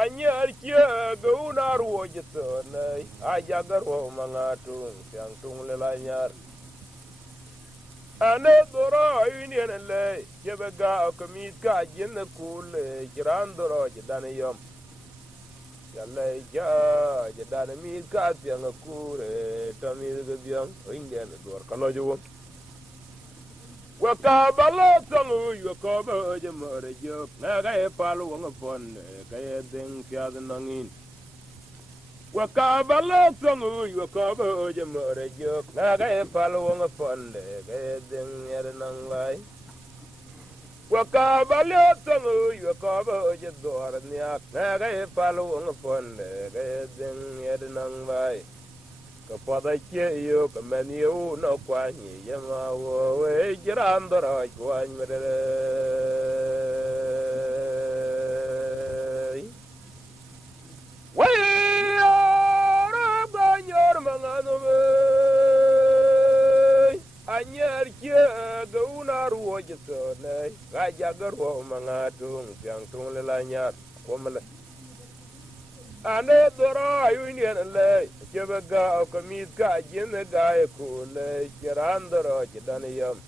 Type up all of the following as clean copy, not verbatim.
Anyar kia gauna ruojito nay ajagar ho mangatung yang tung lelanyar ane doro union le jebega komit ka jin kule kiran doro jidan yom yalle ja jidan mi ka tiang kure tamir gebiang ingen dor kalojo wakabalo sangu yakaba jamare jok naga e palu ngapon kay ding fiad nangin wakabalo sangu yakaba jamare jok naga e palu ngapon kay ding yer nangai wakabalo sangu yakaba jador nyak naga e palu ngapon kay ding yer nangai kapada che yo kamen yo no kwani yama wo we jirandoro kwani mere we ora banyor mangano me anyer che gauna ruo jito ne gaja garwo mangatung yang tung lelanya komle ane doro ayunian le jebega komit ka jin ga ko le kirandoro jidan yam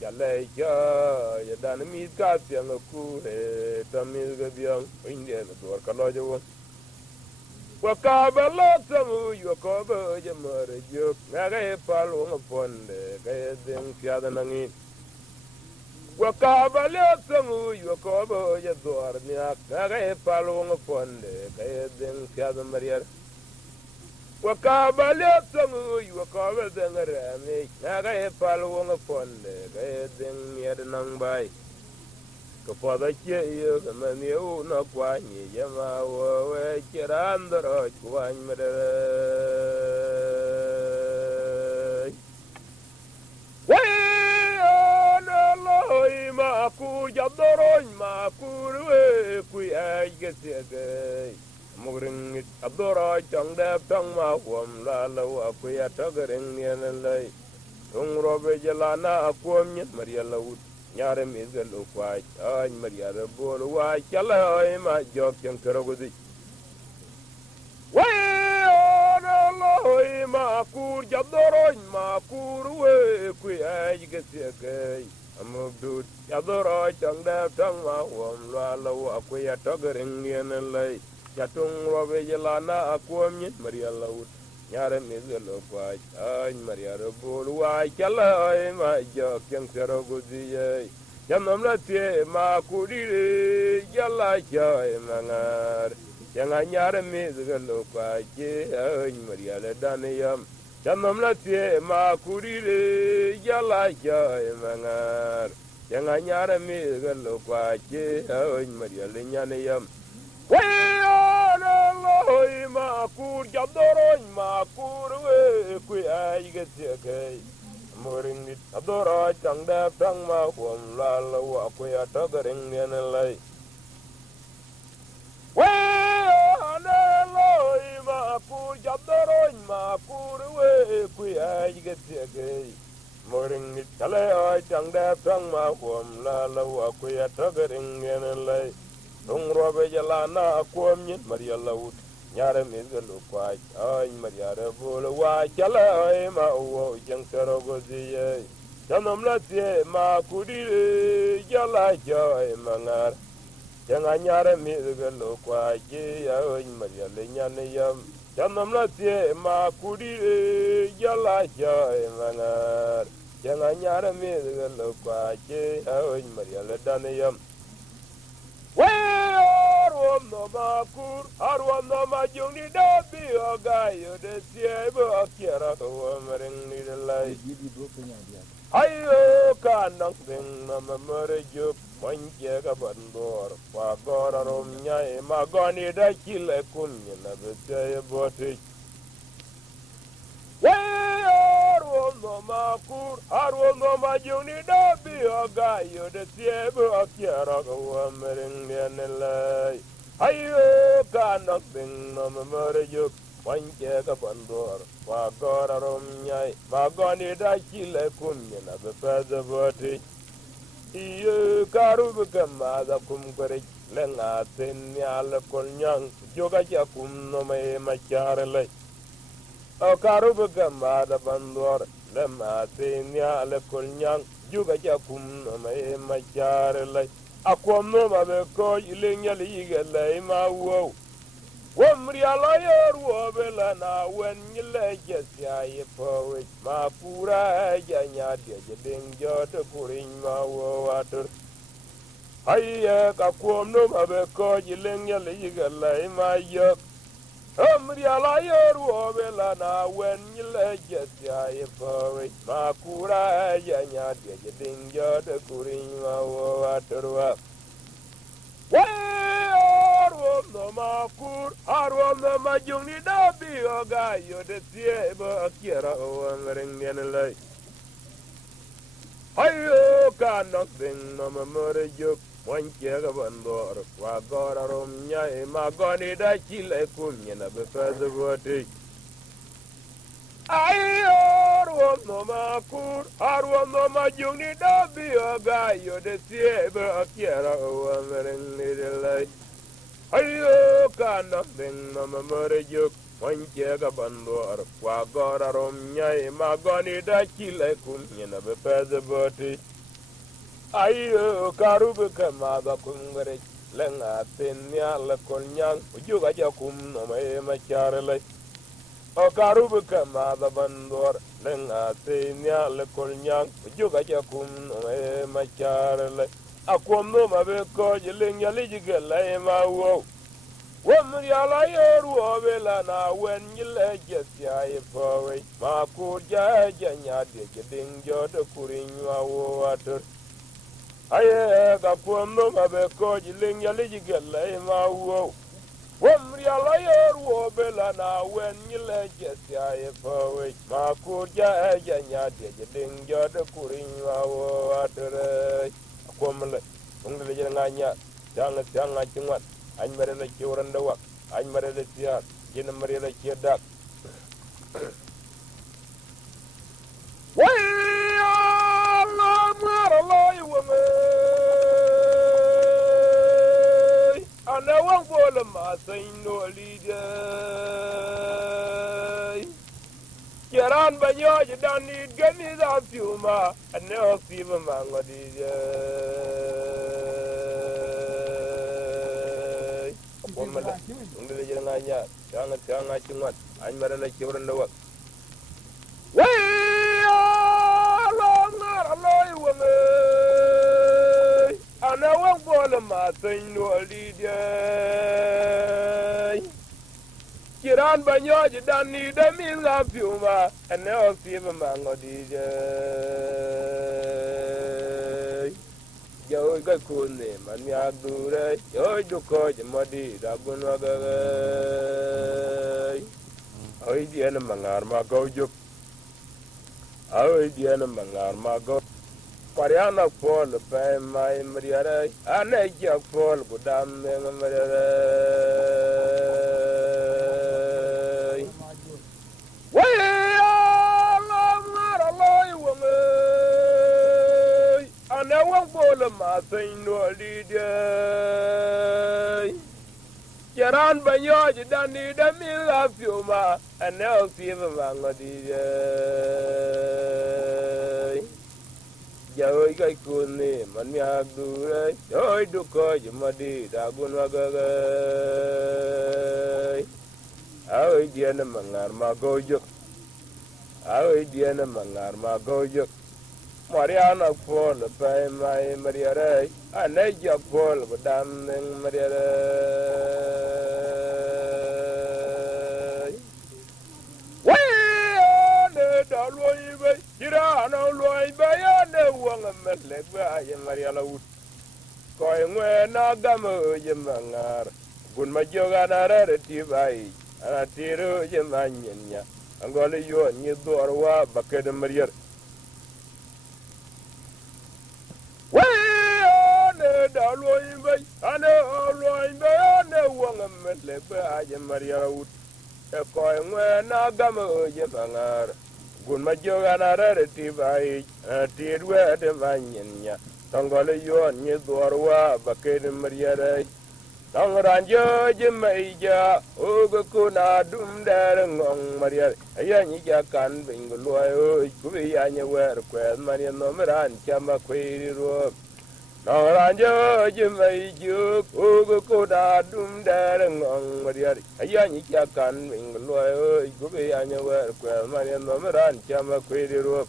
yalle ja yadan mit ka tiang ku he tamil gebiang indian dor kalojo wakabalo tamu yakoba jamare juk ngaga palu ngaponde kay ding fiadanangin wakabalo tamu yakoba jador nyak ngaga palu ngaponde kay ding fiadamariar wakabalo tamu yakoba dengarame ngaga palu ngaponde kay ding yadnang bai kapada che yo kamani u na kwani yama wo we kirandoro kwani mere we ana loi ma ku jadoro ma ku we ku ay gesege mugring adoro changda tang ma wam la la wa ku ya tagaring ni lai tung robe jalana akwam nyet maria laut nyare mizgal ukwai ay Majier Bor wa chala ay ma jok chen karogudi we ona loy ma kur jadoro ma kur we ku ay gesege amudut jadoro changda tang ma wam la la wa ku ya togaring yen lay chatung robe jelana akwam nyet maria laut nyare mizgal ukwai ay Majier Bor wa chala ay ma jok chen karogudi Janam la tie ma kudire jala joy mangar Janga nyare mizgalo kwa je ay Maria le daniyam Janam la tie ma kudire jala joy mangar Janga nyare mizgalo kwa je ay Maria le nyaniyam we ona loy ma kur jadoro ma kur we ku ay gesege Moring adoro changda tang ma wam la la wa ku ya tagaring nen lai we ana loy ma ku jadoro ma ku we ku ya gesege moring tale changda tang ma wam la la wa ku ya tagaring nen lai tung robe jalana akwam nyet maria laut nyare mizgal ukwai ay Majier Bor wa chala ay ma wo jeng karogozi ye janam la tie ma kudire jala joy mangar janga nyare mizgal ukwai ay Maria le nyane yam janam la tie ma kudire jala joy mangar janga nyare mizgal ukwai ay Maria le daniyam we arwam no makur arwam no majungi dabi ogayo de siebo akiera ko mereng ni lai ayo kanang ding na mamare juk manje ka bandor pa gorarom nyai magoni da kile kunya na bete boti we arwam no makur arwam no majungi dabi ogayo de siebo akiera ko mereng ni lai ayo kanang ding na mamare juk manje ka bandor pa gorarom nyai magoni da kile kunya na bete boti Iye karu bukama da kum kore lenga ten yal kolnyang joga ja kum no me macharle o karu bukama da bandor lema ten yal kolnyang joga ja kum no me macharle akom no ma be ko ilenya ligele ma wo wamri ala yor wo bela na wen nyile jesya ye po ma pura ja nya de ding jo de kurin ma wo watur hayya ka kuom no ma be ko jileng ya le yigala ma yo amri ala yor wo bela na wen nyile jesya ye po ma pura ja nya de ding jo de kurin ma wo watur wa no makur arwam no majungni dabi oga yo de tie ba kiera o ngring nien lay ayo kanok ding no mamore juk mon kiega bandor wa gora rom nyai magoni da chile kunyena be fazwoti ayo arwam no makur arwam no majungni dabi oga yo de tie ba kiera o ngring nien lay ayo kana ding no mamore juk monche ga bandor wa gora rom nyai magoni da chile kunyena be peze boti ayo karubu kama ga kungare lenga tenya la kolnyang ujuga ja kum no me macharle o karubu kama ga bandor lenga tenya la kolnyang ujuga ja kum no me macharle akom no ma be ko jileng ya lijigala ma wo wamri ala yor wo bela na wen nyile jesya ye po ma kur ja nya de ding jo de kurin wa wo atur aye ga kom no ma be ko jileng ya lijigala ma wo wamri ala yor wo bela na wen nyile jesya ye po ma kur ja nya de ding jo de kurin wa wo atur komle ungle janganya janga chungwat anh mare la chiuran da wak anh mare la tiar jina mare la chiedak wa la mara loy wame ana wan bola ma saino lide Kiran banyo dan ni gani da fiuma ana ofiba mangodi komala ngule jiranganya janga chungat anh mare la chiuran da wak wa la mara loy wame ana wan bola ma saino lide Kiran banyo dan ni da min la fiuma ana ofiba mangodi yo ga kunne man ya dure yo du ko modi da gunwa ga ai dia na mangar ma go juk ai dia na mangar ma go pariana pol pe mai mriara ana ja pol budam me mriara wa la mara loy wo ana wan bola ma saino lide Kiran banyo dan ni da min la fiuma ana ofiba mangodi Joy ga kunni man ya dure joy du ko modi da gunwa ga ai dia na mangar ma gojo ai dia na mangar ma gojo Mariana Paul, by my Maria Ray, and Naja Paul, Madame Maria Ray. Well, the Dalway, Tirano, Loy, by the woman, by Maria Wood. Going where no gamo, Yamangar, good Majogana relative, and a tiro Yamania, and go to you and you do a bucket of Maria. Dalway bay ana alway bay ana wanga mele ba ya Maria Wood e ko ngwe na gamo je bangar gun ma joga na relative ai ti we de manyenya tangole yon ni dorwa baken mariere tang ranjo jimeja ogo kuna dum der ngong mariere aya ni ja kan binglo o kubi ya ni wer kwel mariere no meran chama kwiro tang ranjo jimeja ogo kuna dum der ngong mariere aya ni ja kan binglo o kubi ya ni wer kwel mariere no meran chama kwiro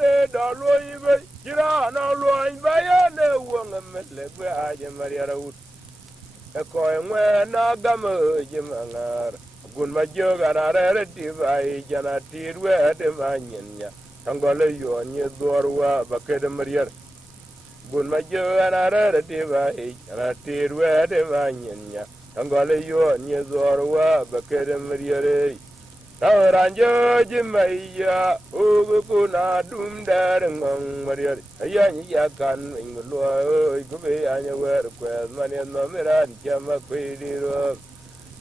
ne da loyi be jira na loyi be ya ne wonga mele be aje mariara ut e ko enwe na gamo jimangar gun ma joga na re ti bai jana ti we de manyenya tangole yo ni dorwa ba ke de mariar gun ma joga na re ti bai jana ti we de manyenya tangole yo ni dorwa ba ke de mariare Ranjo jimaya ugu kuna dum dar ngong mariar ayani yakan inglo gube anya wer kwel mane no miran chama kwidiro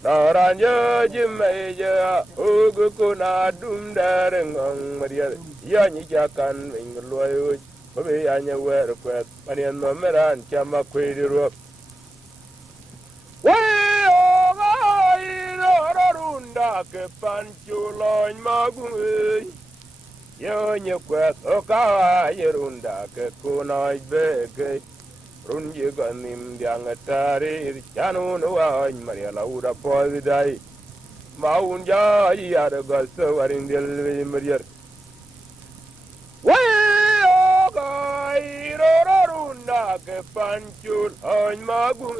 Ranjo jimaya ugu kuna dum dar ngong mariar ayani yakan inglo gube anya wer kwel mane no miran chama kwidiro ke panchuloñ magun yo nye kwet o ka yerunda ke kunoj beke runji ganim diang tari chanun wañ maria laura podai maun ja yar gal sawarin del marier we o ka irorunda ke panchuloñ magun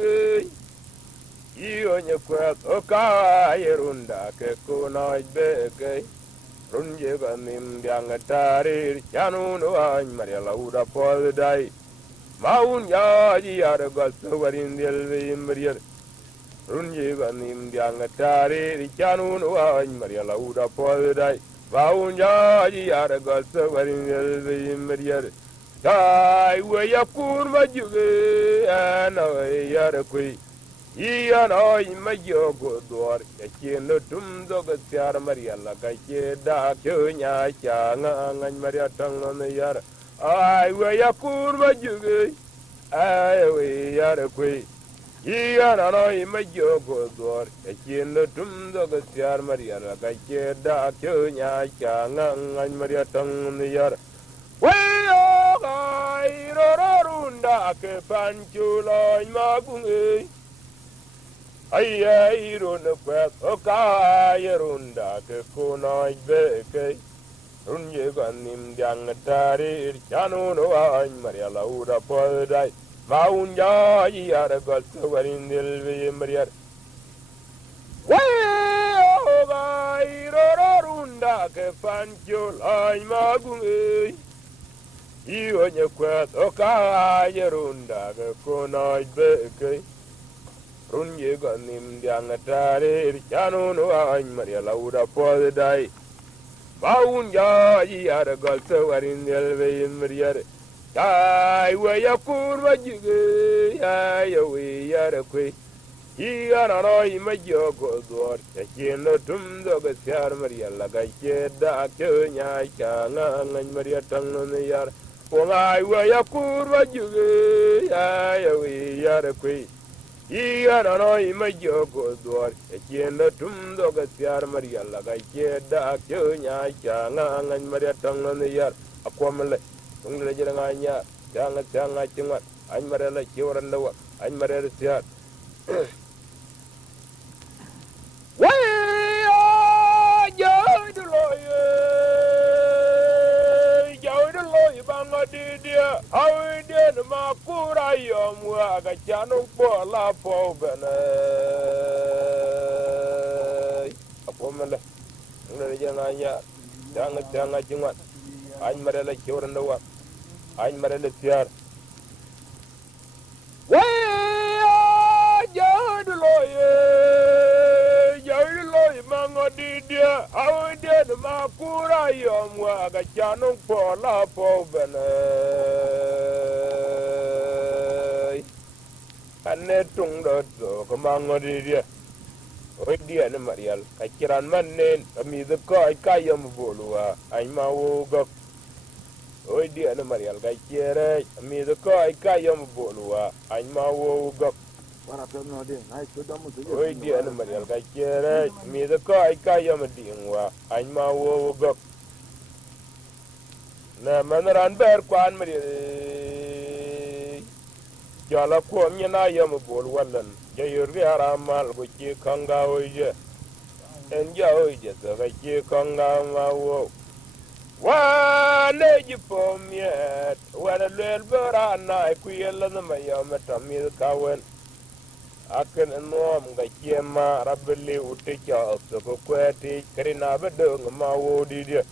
Iyo nye kwet o ka yerunda ke kunoj beke runje ganim diang tari chanun wañ maria laura podai maun ya yar gal sawarin del marier runje ganim diang tari chanun wañ maria laura podai maun ya yar gal sawarin del marier dai we yakun majuge ana yar kui Iya no imayo godor ke no dum do ga tiar maria la ga ke da nya cha ngan maria tang no yar ai we ya kurba juge ai we yar kwe iya no imayo godor ke no dum do ga tiar maria la ga ke da nya cha ngan maria tang no yar we o ga irorunda ke panchulo magunge Ay irun kwet o ka yerunda ke kunoj beke runje ganim diang tari chanun wañ maria laura podai maun ja yar gal sawarin del mariar way o ga irorunda ke panchul ay magun iyo nye kwet o ka yerunda ke kunoj beke Runje ganim diang tari chanun wañ maria laura podai maun ja yar gal sawarin del mariar dai we yakur majige ya we yar kwe iya no imajo godor ke no dum do ga siar maria la ga ke da ke nya cha ngan maria tang no yar o ngai we yakur majige ya we yar kwe Iya no imajo godor ke no dum do ga siar maria la ga ke da ke nya cha ngan maria tang no yar akwamle tung le jira nganya janga janga chingat an marela kiwran dawa an marela siar wa jawdu loy banga didia awden makura yom wa ga chanu bola po bana akwamle tung le jira nganya janga janga chingat an marela kiwran dawa Anh mà đây là tiar. Giờ đi lôi mà ngồi đi dia, áo dia mà cura yom wa ga chanong po la po bene. Anh tung đó rồi, mà ngồi đi dia. Ôi dia nó marial, cái kiran man nên, kami the coi cái yom bolua, anh mau gok. oi dia na marial ga kere mi the ko ai ka yom bolwa an ma wo go para pe no de ai to da mu de oi dia na marial ga kere mi the ko ai ka yom dingwa an ma wo go na manran ber kwan mi jala ko mi na yom bol wallan ja yurgi aramal go ki kanga oije en ja oije to ga ki kanga ma wo wane ji pomiet wane lel berana ku yella na mayama tamil kawen akan nom ga kiema rabli utika so ko kweti karina bedong ma wodi dia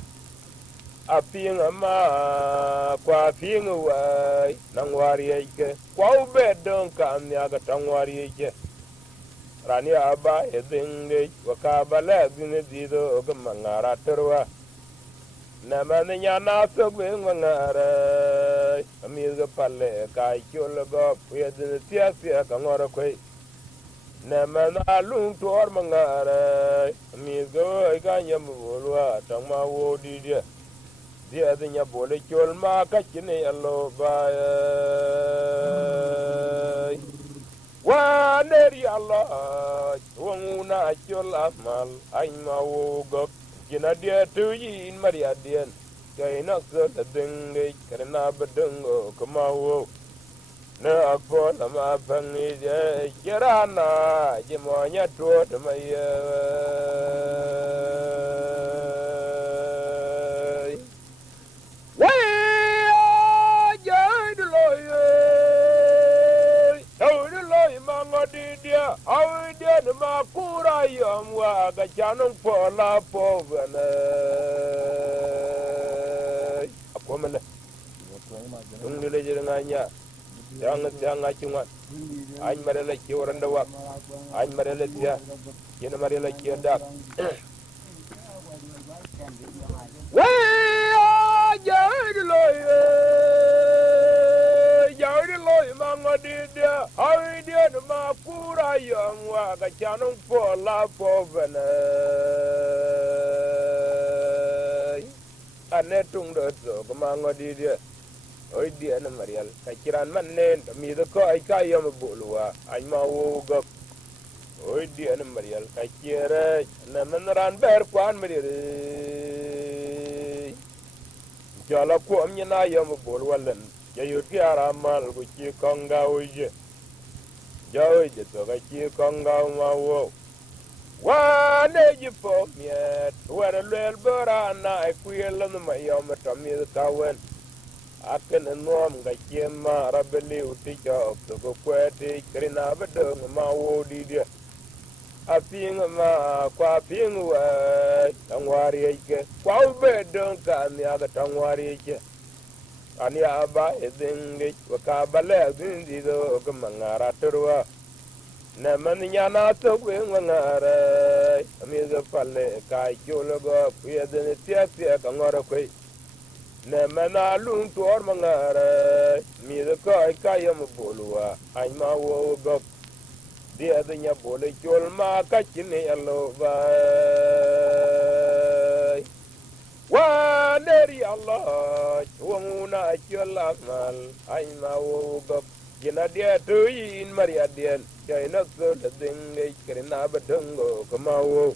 aping ma kwa ping wa nang wari ke kwa bedong kam ya ga tang wari ke rani aba edinge wakabala gine dido ga mangara terwa na mani nyana sogwe ngara amiga palle kai chul go yedin sia sia ka ngora koi na mana lung tor mangara amiga ga nyam bolwa tama wodi dia dia dinya bole chul ma ka chine allo ba wa neri allah wona chul asmal ay ma wo go Gina dia tu yin Maria dien kay nak so ta denge karena bedongo kemau na akpo na ma pangi je kirana je monya tu de maya wai jai loy tau loy mangodi dia au dia de makura yam wa ga chanung po la po bana akomele tung le je nganya yang ngachunga an marela ki oranda wa an marela tia yen marela ki dak wa jari loy mangodi dia ai dia de makura yam wa ga chanung po la po bana anetung do so mangodi dia oi dia na marial kakiran manen mi do ko ai ka yam bolwa ai ma wo go oi dia na marial kakire na manran ber kwan mi jala ko am na yam bolwa len ya yurgi aramal go ki kanga oje jawe je to ga ki kanga ma wo wa ne ji po miet wa lel berana ku yella na mayam tamil kawen akan nom ga kiema rabeli utika to ko kwete krina bedong ma wodi dia aping ma kwa ping wa tangwari ke kwa bedong ka mi aga tangwari ke ani aba edenge ka bale dindi do ko mangara turwa na man nyana to we ngara mi ga palle ka jologo yeden tia tia ka ngora koi na mana lung tor mangara mi da kai kayam bolwa ai ma wo go dia da nya bole chol ma ka chine allo ba wa neri allah wona chol asmal ai ma wo go gina dia to yin maria dien kai na so da dinge krina badongo kama wo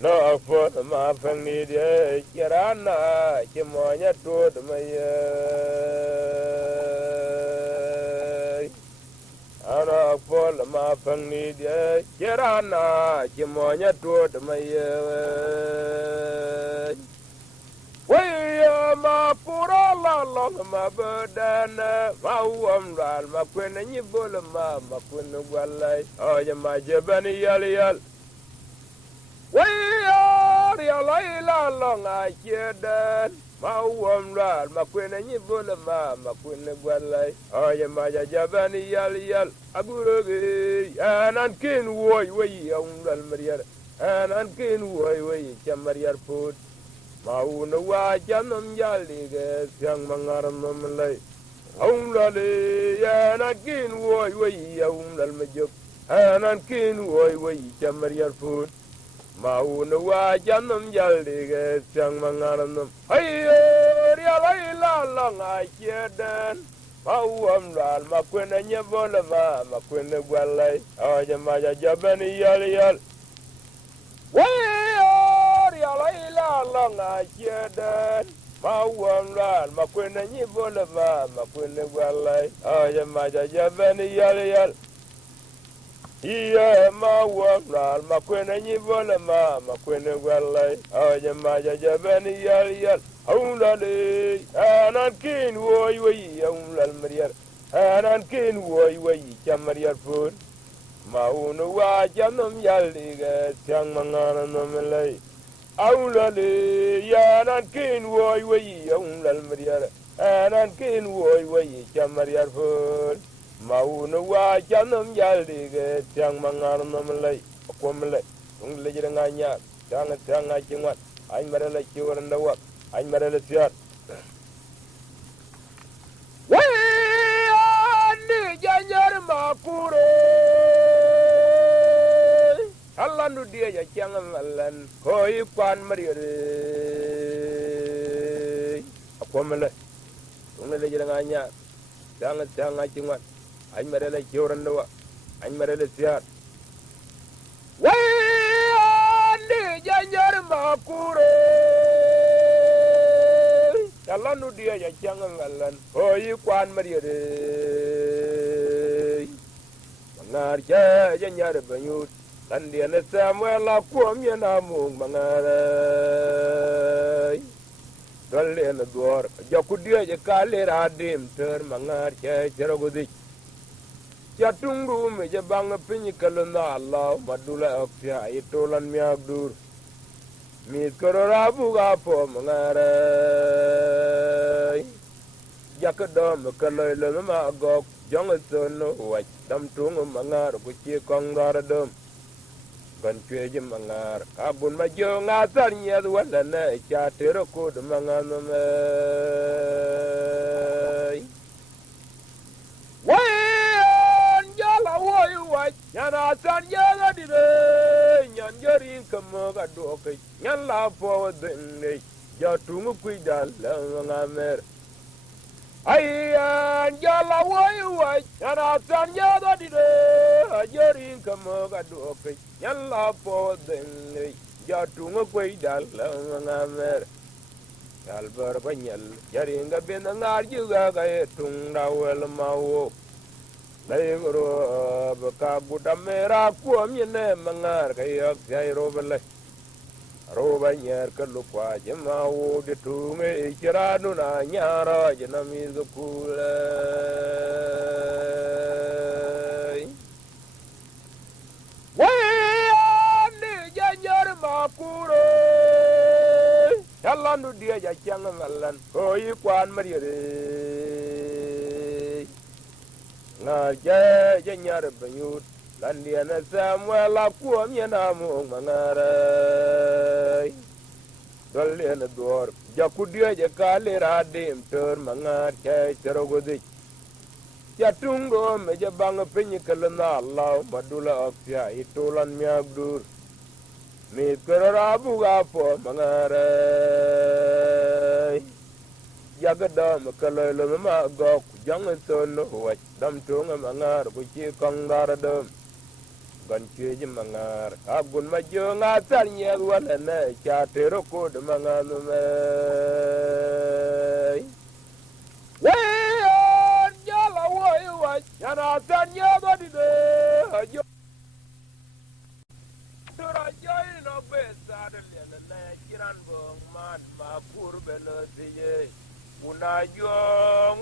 no afo ma fangi de kirana ki monya to de maya ana afo ma fangi de kirana ki monya to de maya way ma pura la ma badana ma wamral ma kwena ni bol ma kwena walai o ya ma jebani yal way ya long I kid ma wamral ma kwena ni bol ma kwena walai o ya ma jabani yal aguroge anan kin woy umral mariar anan kin woy chamariar put mauna wa janam jalige syang mangaram mamlai aumlale yana kin woy aumlal majuk anan kin woy chamariar put mauna wa janam jalige syang mangaram nam ay ya la ngai chedan Pawam lal makwena nyebola makwena gwalai aja maja jabani yal Way yala la ngai chedan Pawam lal makwena nyebola makwena gwalai aja maja jabani yal Iya mawam lal makwena nyebola makwena gwalai aja maja jabani yal Aulale, anan kin woy woy aulal mariar, anan kin woy woy chamariar pun. Maunu wa janum yaliga tiang mangana nomelay. Aulale, anan kin woy woy aulal mariar, anan kin woy woy chamariar pun. Maunu wa janum yaliga tiang mangana nomelay. Akwamlay, unglejira nganya, tanga chingwan, ay marala chiwaranda wak. Anh mà đây là chuyện đi ra nhớ mà cú rồi Allah nu dia ya chẳng malan koi quan mà đi rồi apa malah tung lagi dengan nya jangan cuma anh mà đây là chuyện đó anh mà đây là chuyện đi ra nhớ mà cú rồi Allah nu dia ya jangan ngalan oi kwan mariade mangar ja nyar banyut lan dia na samuel akom ya namung mangar dalle na dor jaku dia ya kale radim ter mangar ja jarogudi jatungu me ja bang pinyi kalna Allah madula akya itolan mi abdur mi korora buga po mangarai jakadom kaloi le ma gok jong sono wa dam tung mangar ku chi kong daradom gan chue je mangar abun ma jo nga sar nya wala na cha tero ko de mangan me Yana san yana di de nyan jarin kamo ga do ke nyan la po de ne ja tungu kui dal la ngamer ai an ja la wai yana san yana di de jarin kamo ga do ke nyan la po de ne ja tungu kui dal la ngamer dal bar banyal jarin ga ben ngar ju ga tung da wel mawo Lai guru baka gutamera kuam yene mangar kayak jai robele roba nyer kelukwa jema wo de tunge ikiranu na nyara jenami zukule wani janjar makuro yalandu dia jachang malan koi kwan mariade na ja nyar banyut lan dia na samuel akom ya namung mangarai dalle na dor jaku dia ja kale radim ter mangar cha terogodi ya tungo me ja bang pinyi kalna Allah madula akya itolan mi abdur mi karabu ga po mangarai jagadam kalolo ma gok jang sono wa dam tunga mangar ku chi kong daradom gan chi mangar abun ma jo nga sar nya wala na cha tero ko de mangano me we jala wa yana sar nya do di de jo tura joy no be sa de le na kiran bong man ma kurbe no tiye Unajua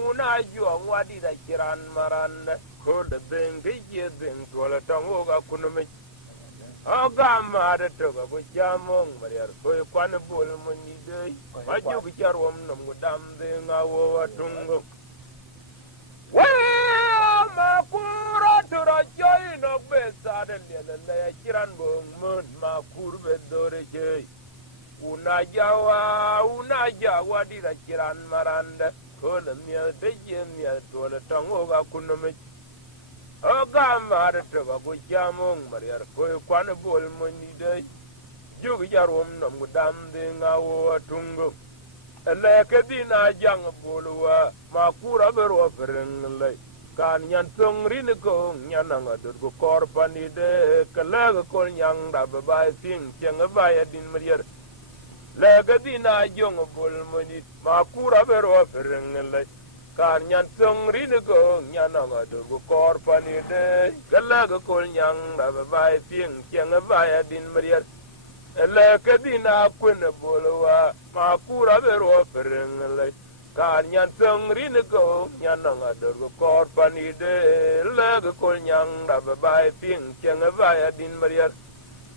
wadi da kiran maranda Koda bengi ye beng tuwala tangoga kunumi Agama da toga kuchamong mariar Koi kwane bol muni dey Maju kucharwam namu dambe ngawo watungo Wee makura tura joy no besa da liya na ya kiran bong mun makur bedore jay Unajawa di da kiran maranda kola miya beje miya tola tangoga kunome oga mara toga ko jamong mariar ko kwana bol moni dai jugi jarom nam gudam de ngawo tungo leke dina jang bulwa makura berwa ferenglai kan nyan tongrin ko nyananga dur ko korpani de kala ko nyang da ba sing cheng ba ya din marier leke dina jong bulmoni makura berwa ferenglai kan nyan tongrin ko nyananga dur ko korpani de kala ko nyang da ba sing cheng ba ya din marier leke dina kun bulwa makura berwa ferenglai kan nyan tongrin ko nyananga dur ko korpani de leke ko nyang da ba sing cheng ba ya din marier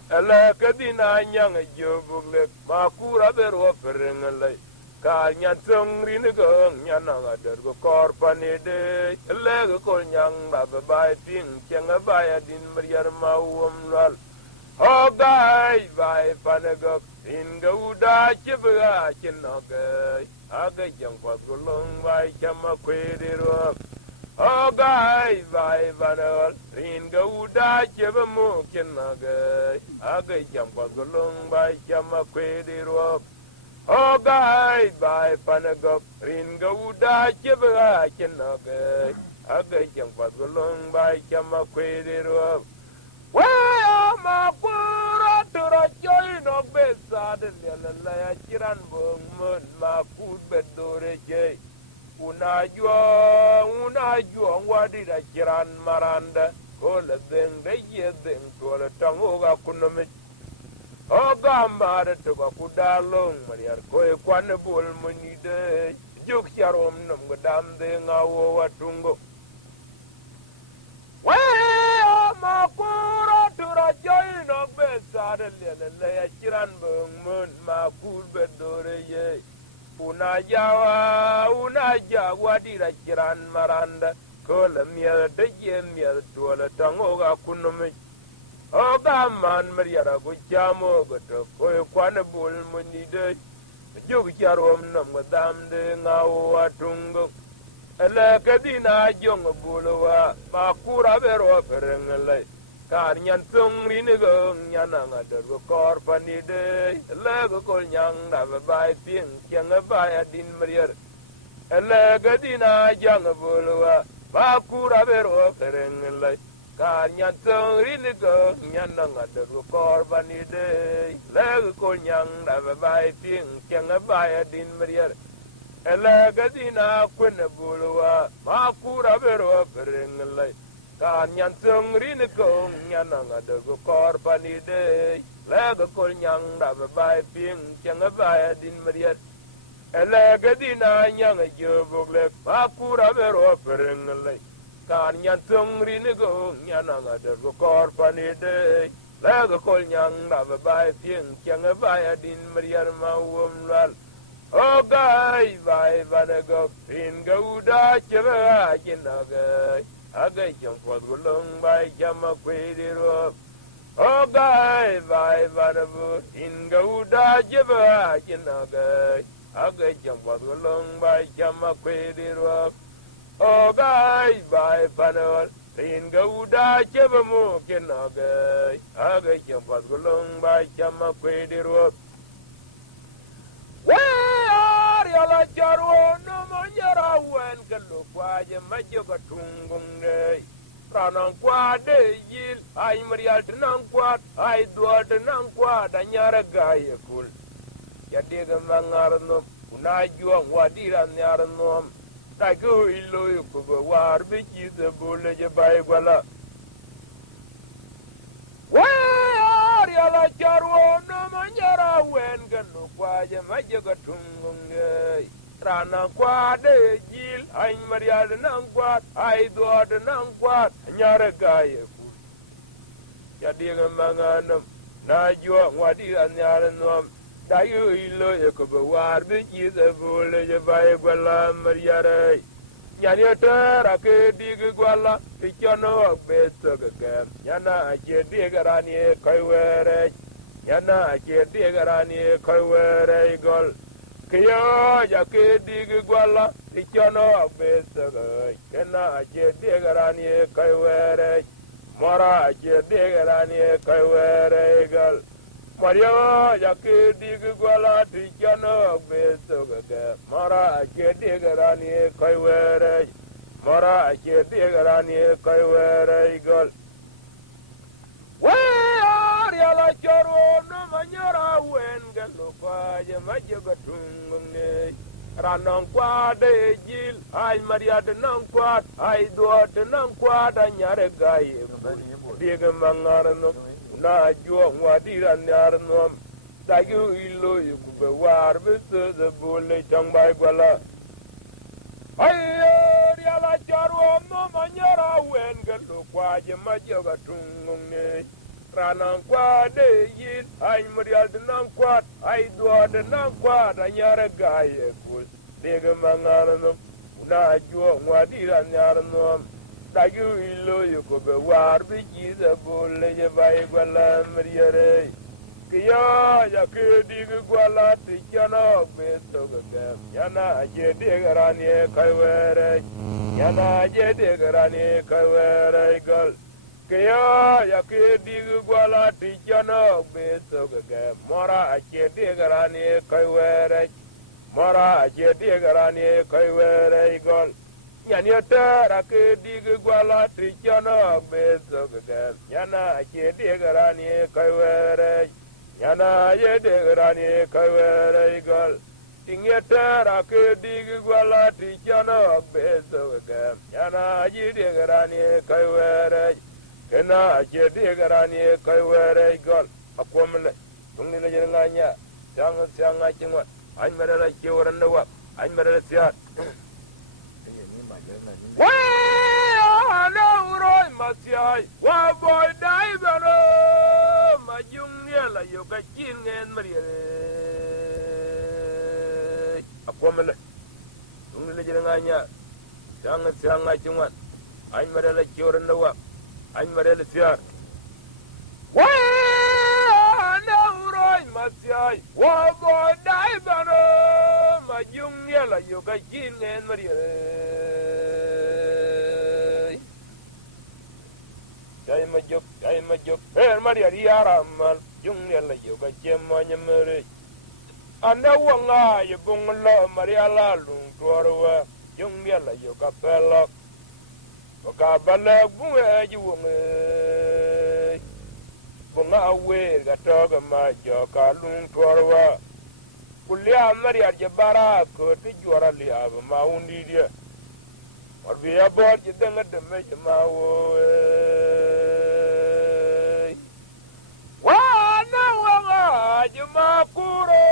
leke dina nyang jobugle makura berwa ferenglai kan nyan tongrin ko nyananga dur ko korpani de leke ko nyang da ba sing cheng ba ya din marier mawum lal Ogai vai panagok in gauda chibga chinogai aga jangpa gulung vai chama kwediro Ogai vai vanal in gauda chibamu chinogai aga jangpa gulung vai chama kwediro Ogai vai panagok in gauda chibga chinogai aga jangpa gulung vai chama kwediro Well, my poor to join of Bessad and the Chiran Bung, my food bedore jay. Unajua, what did a Chiran Maranda? Call a thing, they year thing to a Tonga Kunami. Oh, Gamba to Gakuda long, Maria, Koi Quanabul Munide, Juk Yarom, Madame de Nawa Tungo. Well, my poor to join of Bessad and the Chiran Bung, my food bedore ye. Unaja, what did a Chiran Maranda? Call a meal, the year to a Tonga Kunumi. Oh, man, Maria, Guchamo, but a Koi Quanabul Munide, Juk Yarom, Madame de Nawa Tungo. Kadina young Bulawa, Makura Vero Ferengalay, Karyan Tung Rinigo, Yananga, the Corpani Day, Legal Yang, Navabai Ping, Yangabaya Din Maria, Kadina young Bulawa, Makura Vero Ferengalay, Karyan Tung Rinigo, Yananga, the Corpani Day, Legal Yang, Navabai Ping, Yangabaya Din Maria. Gadina Quinabulua, Makura Vero Ferengalay, Kanyan Tung Rinico, Yananga, the Corpani Day, Lagakol Yang, Navabai Ping, Changabaya Din Maria, Gadina Yang Jobugle, Makura Vero Ferengalay, Kanyan Tung Rinico, Yananga, the Corpani Day, Lagakol Yang, Navabai Ping, Changabaya Din Maria Mawum. Oh, guy, vai vanago, in gauda, cheva, jinaga, aga jump for gulung by Jama Quidiro. Oh, guy, vai vanago, in gauda, cheva, jinaga, aga jump for gulung by Jama Quidiro. Oh, guy, vai vanal, in gauda, cheva mo, kinaga, aga jump for gulung by Jama Quidiro. Yala jarwo no manjara wen kalu kwaje majoga tungunge ranan kwade yil ay marial nan kwad ay duad nan kwad anyara gaye kul ya dega mangarno una juan wadira nyarno ta go ilo ko war be ki de bole je bay gwala Yala jarwo no manjara wen kalu kwaje majoga tungunge Rana kwade jil ay marial nan kwad ay duad nan kwad nyara gaye ku ya dinga manganam na jo wadi anyara nom da yu ilo e ko war be ji de bole je bay gwala mariare nyani tara ke dig gwala ti chono be to ga yana je digarani kai were yana je digarani kai were gol Kyo ya ke dig gwala ti chono be to ga kana je digarani kai were mora je digarani kai were gol Maria yake dig Guala Tichano Besoga Mara ke digarani Kaiwere Mara ke digarani Kaiwere Gol Where yala choro no manyara wen galupa yamajaga tungne Ranong kwade jil ay Maria de nong kwad ay duot nong kwad anyare gaye diga mangarno na juo wadira nyarno dagu ilo yukube war bisu de bulle changbai Guala ay yala choro no manyara wen galukwa yamajaga tungne Ranang kwade yil ay Maria de nong kwad ay duot nong kwad anyare gaye kul diga mangarno na juo wadira nyarno dagu ilo yukube war biji de bulle ybai Guala Majier Kiya yake dig Guala Tichano Besoga yana je digarani Kaiwere yana je digarani Kaiwere Gol Kiya yake dig Guala Tichano Besoga mora je digarani Kaiwere mora je digarani Kaiwere Gol Yani tera ke dig Guala Tichano Besoga yana je digarani Kaiwere yana je digarani Kaiwere Gol Tinge tera ke dig Guala Tichano Besoga yana je digarani Kaiwere Kena je digarani Kaiwere Gol akwamne tungni le nganya sang chingwa anh mà đây chiều rắn đâu ạ anh mà đây là xe đâu rồi mà xe qua bồi đáy vào đó mà dung nghe là yêu cái chiên nghe mà đi à qua mình này chúng đi lên ngay nha sang ngay chung anh mà đây là chiều rắn đâu ạ anh mà đây là xe đâu rồi mà xe qua bồi đáy vào đó mà dung nghe là yêu cái chiên nghe mà đi Jai majuk, Maria Yaraman, Jung Yella Yoga Gemma Yamuri. And no one eye, you bung low, Maria Lalung, Dwarua, Jung Yella Yoga Belloc. Okabala, Bunga, you won't Bunga away, the dog of my Joka Lung Dwarua. Pulia Maria Jabara could be Jorali have a moundy dear. Or be aboard you then at the major Jumakuro,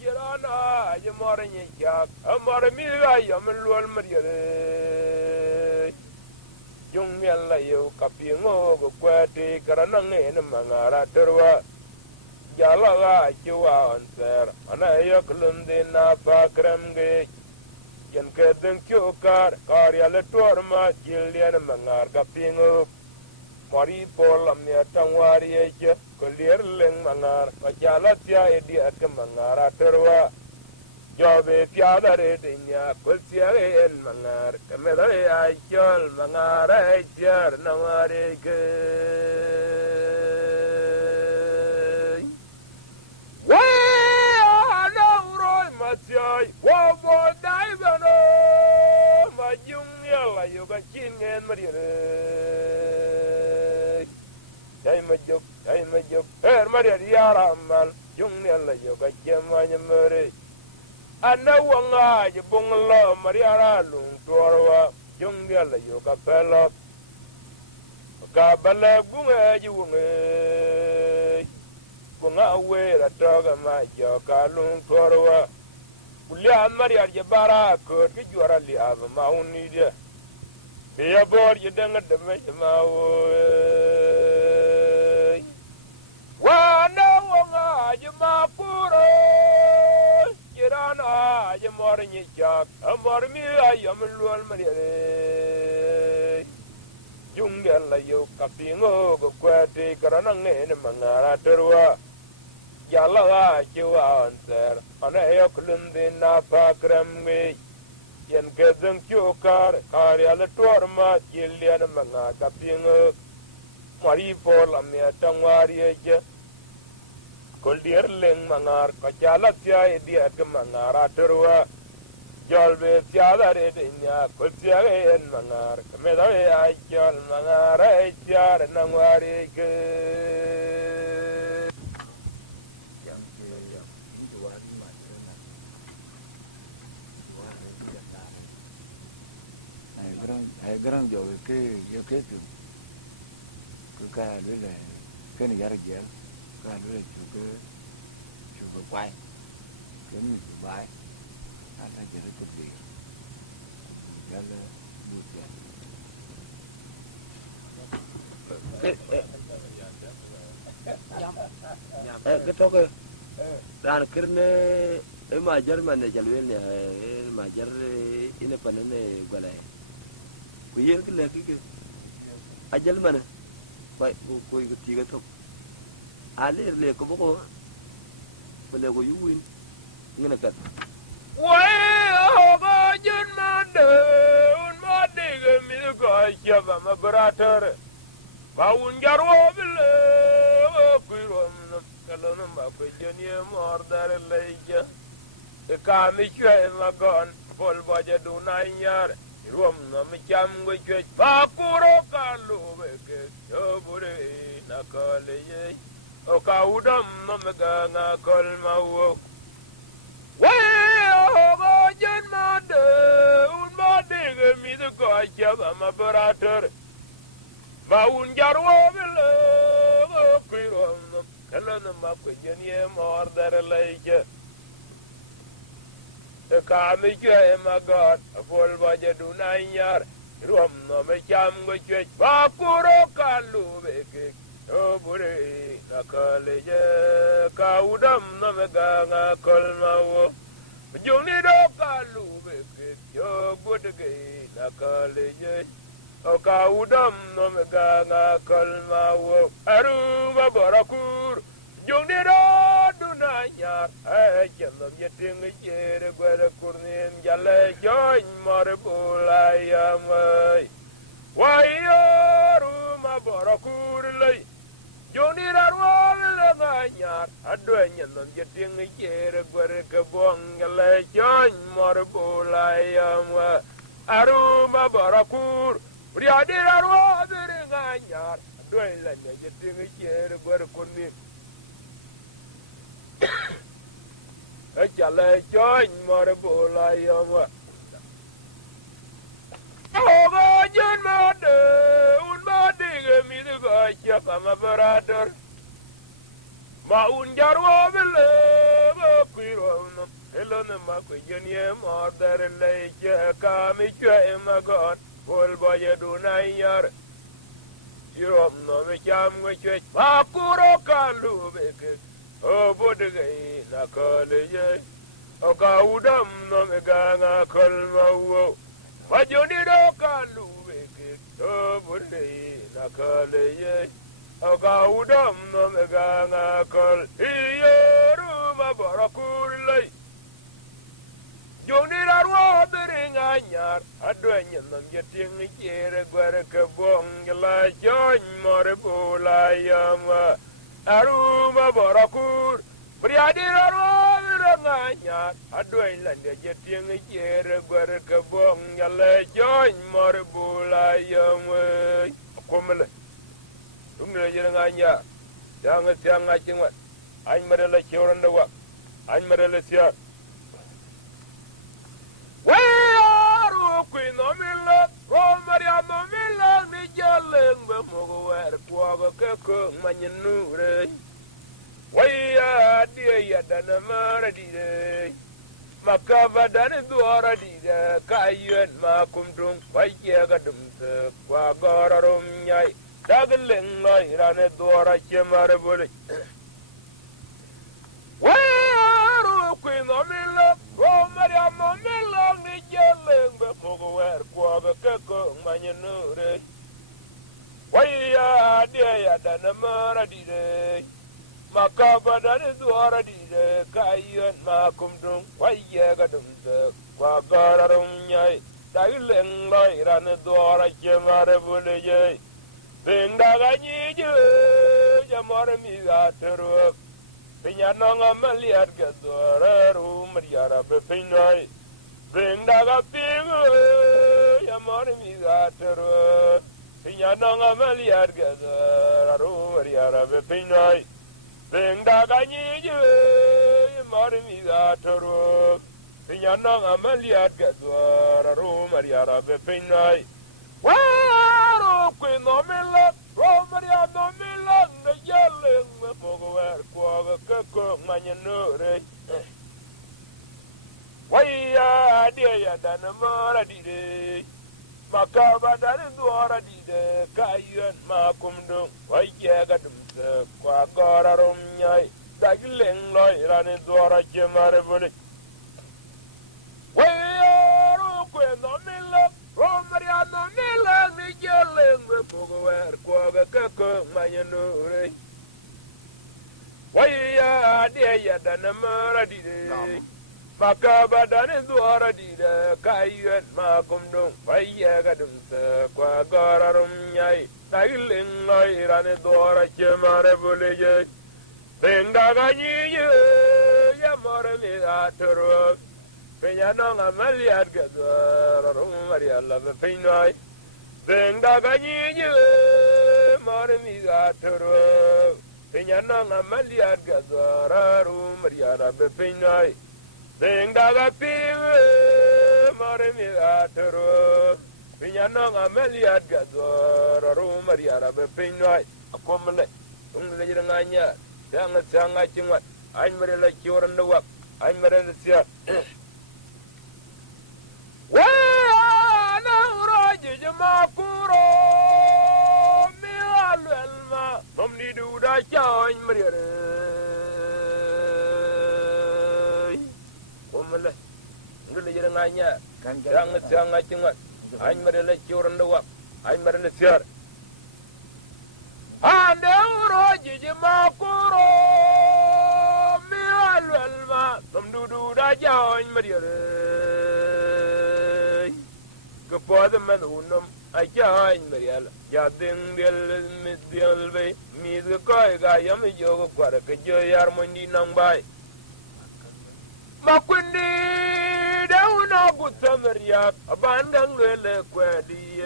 Jirana, Jamorin Jack, Amarmila, Yamalwal Majier. Young Yella, you Capino, Quati, Karanang, and Mangara Terwa. Jalaga, you are answer, and I yokulundina Pakramge. Yan Kedin Kyokar, Karia Torma, Gillian Mangar Capino. Mari Polam ya Tangwari, Kulir Ling Mangar, Majalatia idiot Mangara Terwa, Jobe Piada Redinia, Kulsia and Mangar, Camilla I Jol Mangara, Jar Namari. Why no Roy Masiai, Wabo Divano, Majunia, you got King and Maria. Jai majuk, Maria Yaraman, Jung Yella Yoga Gemma Yamuri. And no one eye, you bung low, Maria Lung, Dwarua, Jung Yella Yoga Belloc. Gabala Bunga, you Bunga away, the dog of my Joka Lung, Dwarua. William Maria Jabara could get you already have a mountain media. Be aboard you done at the Major. Jumakuro, Jirana, Jamorin Jack, Amarmila, Yamalwal Majier. Jungella, you Capino, Quati, Karanang, and Mangara Terwa. Yalaga, you answer, on a Yokulundina Pakramwe. Yan Kedin Kyokar, Karia Torma, Gillian Manga Capino. Mari Polam, Tangwari. kol dier leng mangar ko chala tia e dia ke mangara terwa jol be tia da re de nya kol tia en mangar me da e ai jol mangara e tia na ngwari ke ai gran yo que cái đấy là cái này ra dễ cái đấy là chủ cái quay cái này chủ bài anh ta chỉ là chút tiền cái là mua tiền cái chỗ cái đàn kia này em mà giờ mà này jalur này mà giờ ini panen này gọi là bây giờ cái này cái ajal mana baik ko ikut tiga tu alir le ko boko boleh ko yuwin ngene kat wai ba jun ma de un ma de ge mi ko shaba ma brater ba un jarwo bile ku rom no kalon ma ko jeni mor dar leja e ka mi chwe ma gon bol ba je du na nyar rom no mi cham go chwe ba ku ro ka lu be ke yo bure na ka le ye o ka udam no me ga na kol ma wo wai ba jen ma de un ma de ge mi de ko chaba ma brater ba un jarwo bile ku rom no kalon ma ko jeni mor dar leja the kami chwe ma god bol ba je du na nyar rom no me cham go chwe ba kuro kalu be ke o bure na kale je ka udam no me ga nga kol ma wo jung ni do kalu be ke yo bud ge na kale je o ka udam no me ga nga kol ma wo aru ba barakur jung ni do du na nyar ai jam ye ting ye re gwa kurnin jale join mar bulai amai wai ru ma barakur lei jung ni ro le na nyar adu nyen ye ting ye re gwa ke bong jale join mar bulai amai aru ma barakur ria di ro de na nyar adu le ye ting ye re gwa kurnin chale join mar bulai amwa o ba jen ma de un ba de ge mi de ga cha ma barader ma un jarwo bele ba kwiro no elon ma ko jen ye mar der le je ka mi che ma gon bol ba ye du na yar irom no me cham go che ba kuro ka lu be ke o bodge na kale ye o ka udam no me ga na kol ma wo ma joni do ka lu be ke o bodge na kale ye o ka udam no me ga na kol ye ru ma barakur lei joni ra ro de nga nyar adwen no ye ting kere gwere ke bong la jon more bula yama aruma barakur priadira ro nga nyar adwen lande ye ting kere gwere ke bong la jon more bula yama komle dumne ye nga nya yang chingwa an mare la chewran da wa an mare la siya Queen of Milla, Romaria no Milla, Nijaling, Mogo, Quago, Keko, Manyanure. Way, dear, than a Maradi, Macava, than a Duaradi, Kayu and Macumdum, White Yagadum, Quagorum Yai, Daggling, like Rana Dora Chemarabuli. Way, Queen of Milla, Romaria no Milla, Nijaling, Mogo, Quago, Keko, Manyanure. Way, dear, than a Maradi, Macava, than a Duaradi, Kayu and Macumdum, White Yagadum, Quagorum Yai, Daggling, like Rana Dora Chemarabuli. Bing Dagany, Yamarami, after work. Pinyananga Maliat Gadora, Mariara Bepinoi, Bring Daga Ping, Yamorimizator, Pinyananga Maliat Gadora, Mariara Bepinoi, Bring Daga Niju, Yamorimizator, Pinyananga Maliat Gadora, Mariara Bepinoi. Wow, Queen Omilla, Romaria Nomilla, the yelling, the Mogower, Quagga, Cook, Manyanure. Why, dear, than a mora did Macaba, that is Dora did, Kayan, Macumdo, why, Yagadum, the Quagora Romyai, Daggling, Loy, and Dora Gemara. Why, Queen Omilla. Romaria no Mila, the yelling, the Pogower, Quagga, Cook, Mayanure. Why, dear, than a murder did Macaba, than is Dora did, Kayan, Macumdo, why, Yagadum, the Quagora Rumyai, Tailing, Loy, and Dora Gemara Village. Then Dagani, Yamorami, Peñanong Amaliat Gador, Maria Love Pinoy, Beng Dagani, Morimigator, Peñanong Amaliat Gador, Maria Love Pinoy, Beng Dagaping, Morimigator, Peñanong Amaliat Gador, Maria Love Pinoy, a commonly, Unglanganya, Sanga Chingat, I'm very like you're in the work, I'm very Well, no, Roger, Makuro, Milalma, from the Duda Join Maria. Woman, Gullianganya, Sanga Chingat, I'm very like you're on the walk, I'm very sure. And now, Roger, Makuro, Milalma, from the Duda Join Maria. For the man who know I join Mariel, Yading the Elway, me the Koi guy, Yami Jogo, Quaraca, Joy Armoni Nambai. Makundi, down a good summer yak, abandon Lele Quadi.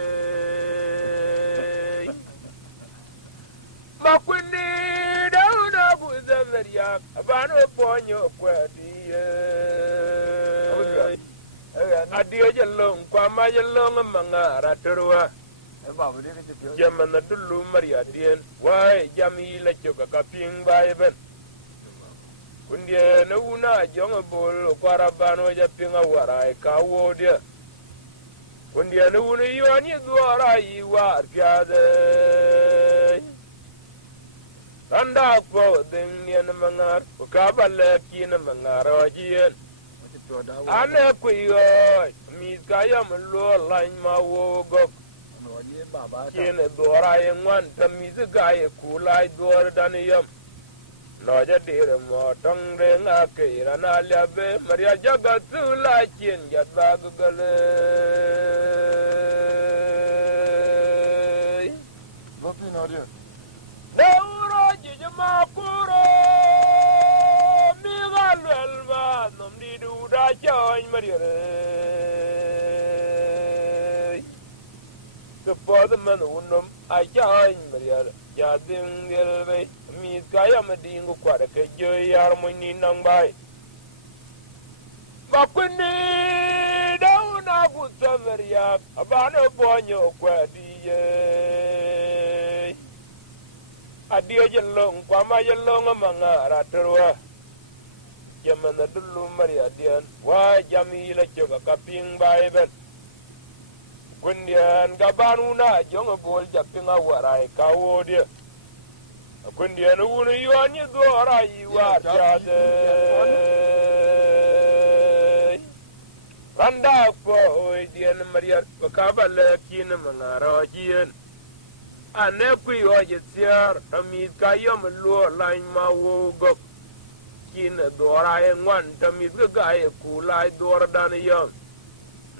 Makundi, down a good summer yak, abandon Ponyo Quadi. A dear Jalong, Quama Jalong among Raturua. Jamana Dulu Maria Dian, why Jammy let you caping by event. Kundia no una, young bull, Quarabano Japinga, what I cow dear. Kundia no una, you are near Dora, you are gathered. And out for the Mangar, Ukaba in a Mangara. Ane kuyo, mi kaya mlo line ma wo go. Kine dora yengwan tamiz kaya kulai dor daniyam. Noja dire mo tongre nga kira na liabe Maria jaga tula kin jat bagale. Lopi nodia. Neuro jijama kuro. Migalwelma nomdi duda join Maria. The father man unum I join Maria. Yading Elway, Miss Gayamadingo Quaraca, Joy Harmony Nambai. Makundi, down a good summer yak, a banner bonyo quadi. A dear long, Quamaya long among Raturua. Yamana Dulu Maria Dian, why Jammy let you a capping by bed. Kundian Gabanuna, young boy jumping out I cow dear. A Kundian who you on your door, you are Randa for Dian Maria, Bacaba Lakin, Mangarajian. And every orchard here, a meet Kayam lower line my wogo. Kin a door I and one to meet the guy a cool eye door than a young.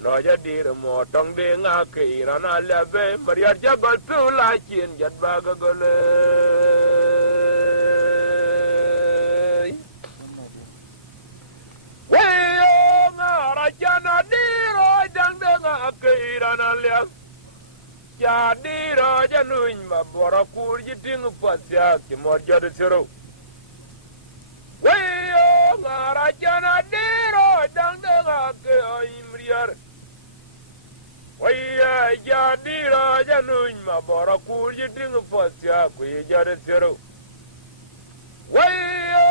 Noja dir mo tong de nga ke rana lebe Maria jagal tu la chin jat baga gole ya dira januin ma bora kur jiting pasya ki morjo de sero wayo ngara jana dira dang dang ke imriar waya ya dira januin ma bora kur jiting pasya ki jade sero wayo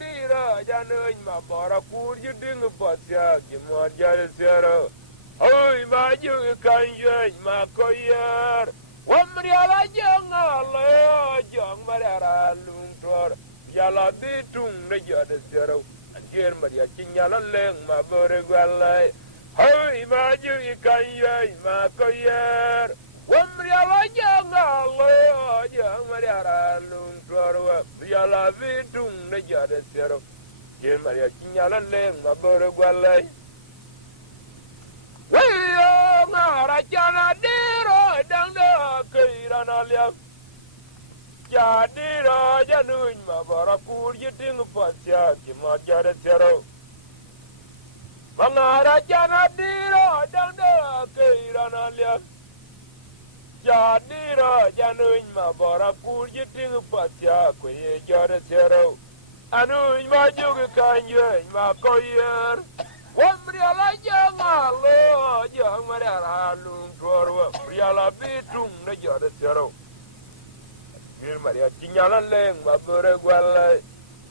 dira januin ma bora kur jiting pasya ki morjo de sero oi ma ju kan ye ma koyer wamri ala jang ala jang marara lung tor yala bitung ne jade sero anjer maria chinyala leng ma bore gwalai oi ma ju kan ye ma koyer wamri ala jang ala jang marara lung tor yala bitung ne jade sero anjer maria chinyala leng ma bore gwalai wayo ngara jana diro dangda kairana liam ya diro januin ma bara kur yiting pasya ki ma jare sero ngara jana diro dangda kairana liam ya diro januin ma bara kur yiting pasya ki jare sero anu ma jugu kanje ma koyer wamri ala janga lo jang marara lung torwa riala bitung na jada sero mir maria tinyala leng ma bore gwala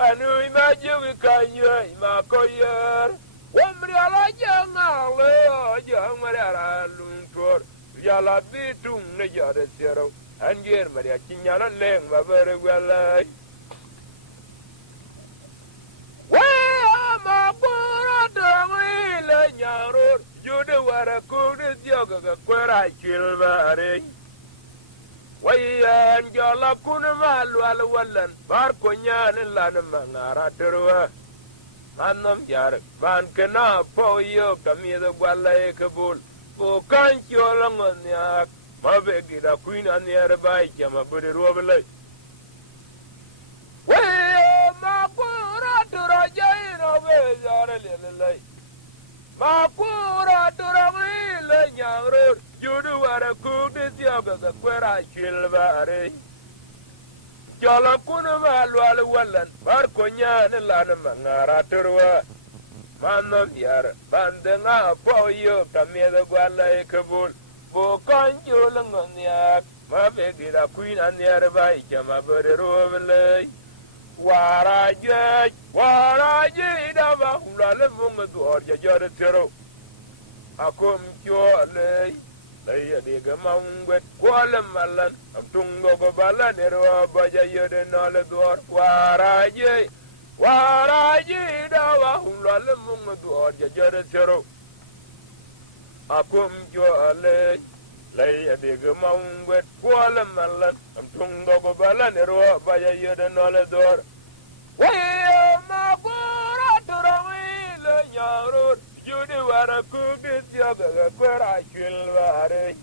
anu ma jugi kanye ma koyer wamri ala janga lo jang marara lung tor riala bitung na jada sero angir maria tinyala leng ma bore gwala ma bora dongwi le nyaror jude wara kude dioga ga kwera chilbare wayan jala kun malu al wallan bar ko nyan lan mangara terwa manam yar ban kana po yo kamido gwala e kabul ko kan cholongon yak mabe gida kuina nier bai chama budi robele ma pura dura jaino bezare lelai ma pura dura le nyangro judu wara kude tiaga ga kwera chilbare jala kunu malu al wallan bar ko nyane lan mangara turwa manam yar bandenga poyo kameda gwala e kabul bo kan jolangon yak ma begira kuina nier bai chama bere robele waraje daba hulale munga duor jajare tero akom chole lay de gamangwet kwale malan amtungo go bala nerwa baja yede nale duor waraje daba hulale munga duor jajare tero akom chole lay de gamangwet kwale malan amtungo go bala nerwa baja yede nale duor wayo ma bora durawi le nyaro jude wara kude tiaga ga kwera chilware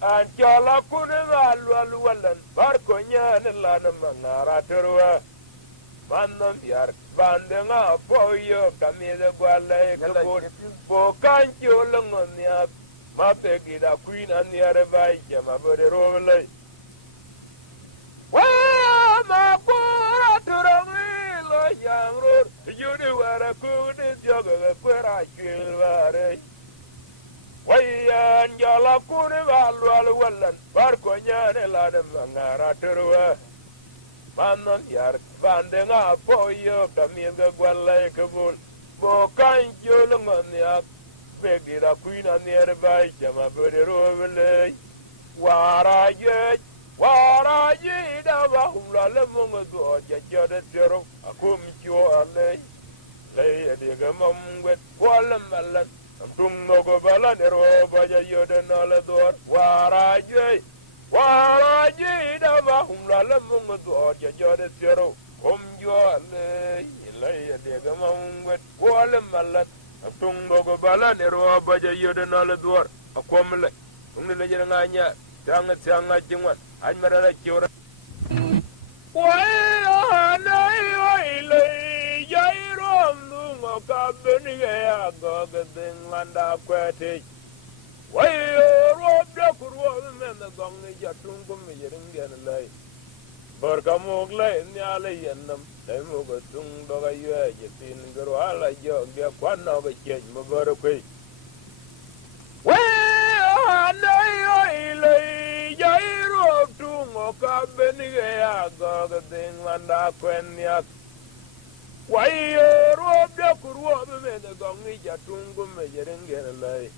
an jala kune walwal wallan bar ko nyane lan mangara terwa manam yar bandenga boyo kamide gwale ko bo kan jolongon ya ma begida queen an yare bai jama bore rowle ma bora durawi lo yangro jude wara kude tiaga ga kwera chilware wayan jala kune walwal wallan bar ko nyane lan mangara terwa manam yar bandenga boyo kamiga gwala kabul bo kan jolongon ya begira kuina nier bai jama bode robele waraje da ba hulale mongo do jajade tero akum ale lay de gamam wet wala malan tungo go bala nero baja yode nala dor waraje da ba hulale mongo do jajade tero ale lay de gamam wet wala malan tungo go bala nero baja yode nala dor akomle tunne le jere nganya tanga jingwan anmarala kiora wayle jairom lungo kabeni ya goga dinganda kwete wayo ruột đeo ruột men the gong ni jatung bum yering gen lay bor kamok lay nya lay yenam tay mo go tung do ga ye tin gro ala jo de kwan no ga chen mo bor ko we anay lay jai ruột tung o ka ben ge ya go ga ding manda kwen yak why ruột đeo ruột men the gong ni jatung bum yering gen lay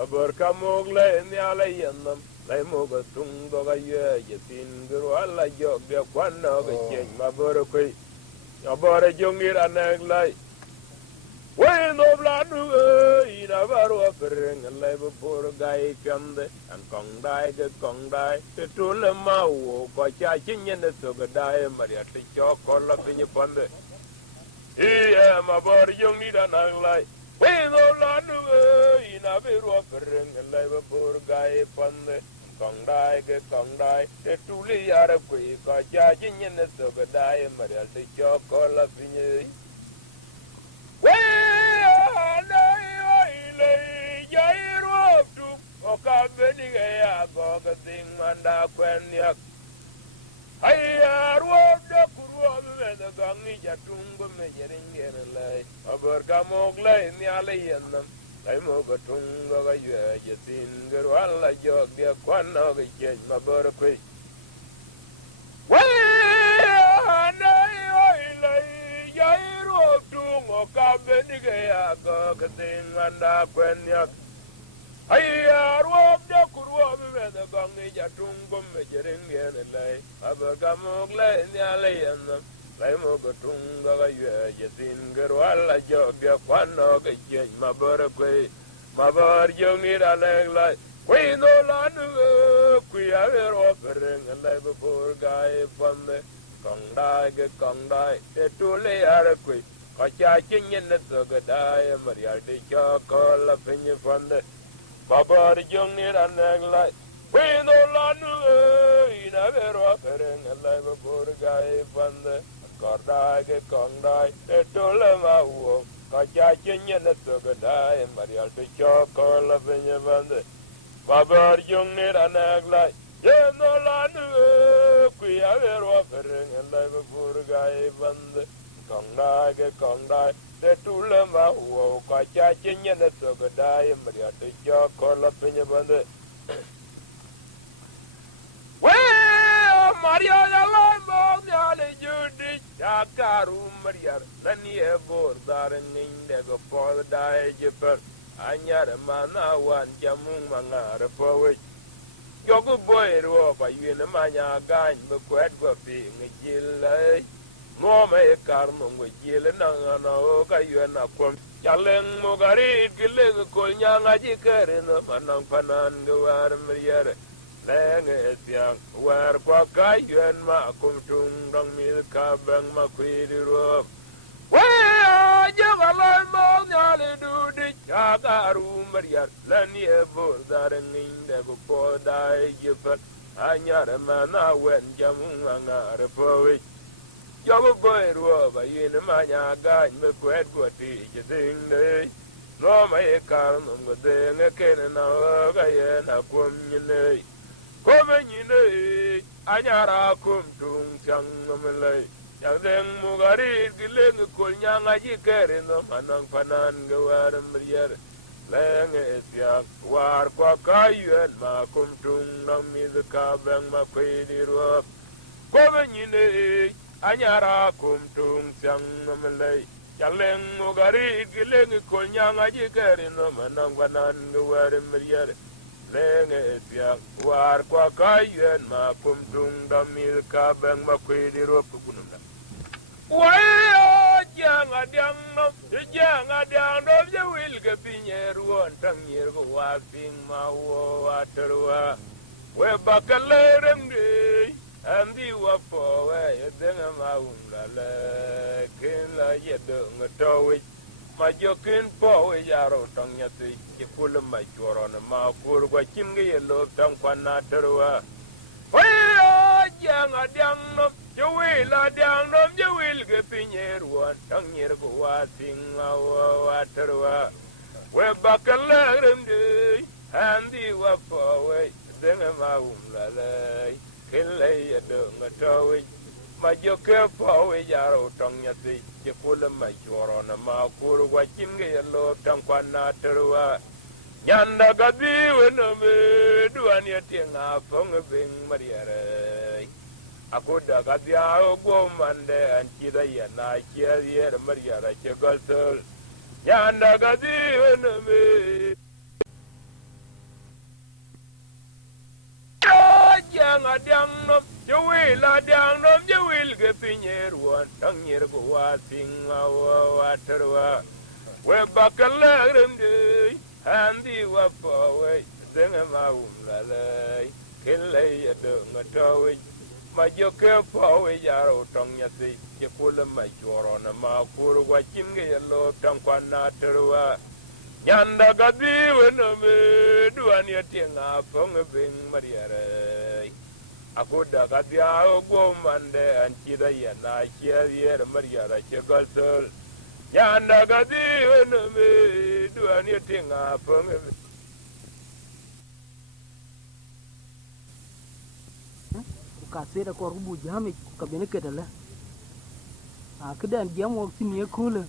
aber kamok lay nya lay yenam lay mo ga tung do ga ye tin gro ala jo de kwan no ga chen ma bor ko ya bor jongir anek lay we no blanu ina baro pereng lay bo por gai kamde an kong dai te tul ma wo ko cha chin yen to ga dai maria te cho ko la pinye pande iya ma bor jongir anek lay we no blanu ina baro pereng lay bo por gai pande kong dai te tul yar ko ko cha chin yen to ga dai maria te cho ko la pinye we Oka beni ya go ga ding manda kwen yak ay ruo de kuro me de gangi jatung go me yerin yer lay aber kamok lay ni ale yenam lay mo go tung go ga ye tin gar wala jog de kwan no ga je ma bor ko we anay lay jai ruo tung oka beni ya go ga ding manda kwen yak ay ruo de kuro me de gangi jatung go me yerin yer lay aber kamok lay ni ale yenam lay mo go tung go ga ye tin gar wala jog de kwan no ga je ma bor ko ma bor jong ni ale lay we no la nu ku ya ro pereng lay bo por gai pande kong dai te tu le ar ku ko cha chin yen to ga dai maria de cho ko la pinye pande ma bor jong ni ale lay we no la nu ina ro pereng lay bo por gai pande kong dai te tu le ma wo ko cha chin yen to ga dai maria de cho ko la pinye pande Babar jung ni anak lai, ye no lanu kuya verwa pereng lai befur gai bande, kong dai, te tula ma wo kaca cenya na to gadai maria te jo kola penya bande. We Maria la mo ya le judi ya karu Maria nani e bor dar nginde go pol dai jeper. Anyar mana wan jamung mangar powe yogu boy ro ba yene manya gan be kwet go bi ngil no me kar no ngil na no ga yena kom chalen mo gari gile ko nyanga ji kere no manang panan go war mriere lenge tiang war kwa ka yen ma kum tung dang mi ka bang ma kwiri ro Well, you alone, Molly, do the Chagaru Maria, Lenny, that and in the before die, you put Anyara Mana when Jamanga, the poet. Your boy, Roba, in the Maya guy, the quet what teach a thing, no, my car, no, but then a cannon, a community. Come in, Anyara come to Changamalay. Yang deng mugari gileng kulnya ngaji kere no manang panan gawar meriar leng esyak war kwa kayuen ma kumtung nang mid kabang ma kwini ruap kobe nyine anyara kumtung sang namalay yang deng mugari gileng kulnya ngaji kere no manang panan gawar meriar leng esyak war kwa kayuen ma kumtung nang mid kabang ma kwini ruap kunum Why, young a young of the will get in your one tongue year go walking my water. We're back a letter day, and the were for where then a mound, like you don't a toy. My joking boy, yarrow tongue yet, you pull of my jaw on a mouth, or what chimney a low tongue one natter. Well, young a young you will a down of the will get in your one tongue year go watching our water. We're back a letter day, and the were for ma la le kille ya de ngatawi ma jo ke po we ya ro tong ya ti je pula ma choro na ma kur wa chin ge lo tang kwa na terwa nyanda ga bi we no me duan ya ti nga fong bing mariare akuda ga dia go mande an ti da ya na ki ya mariara che galtel nyanda ga bi we no me jang adang nom jawil adang nom jawil ge pinyer wan tang yer go wa sing wa terwa we bakala remde handi wa po we denga ma la le kille ya de ngatawi ma jo ke po we ya ro tong ya ti je pula ma choro na ma kur wa chin ge lo tang kwa na terwa nyanda ga bi we no me duan ya ti nga fong bing mariare akuda ga dia go mande an ti da ya na ki ya mariara che galtol nyanda ga bi we no me duan ya ti nga fong ka sera ko rubu jami ka bene kedala a kedan jam wo sini kula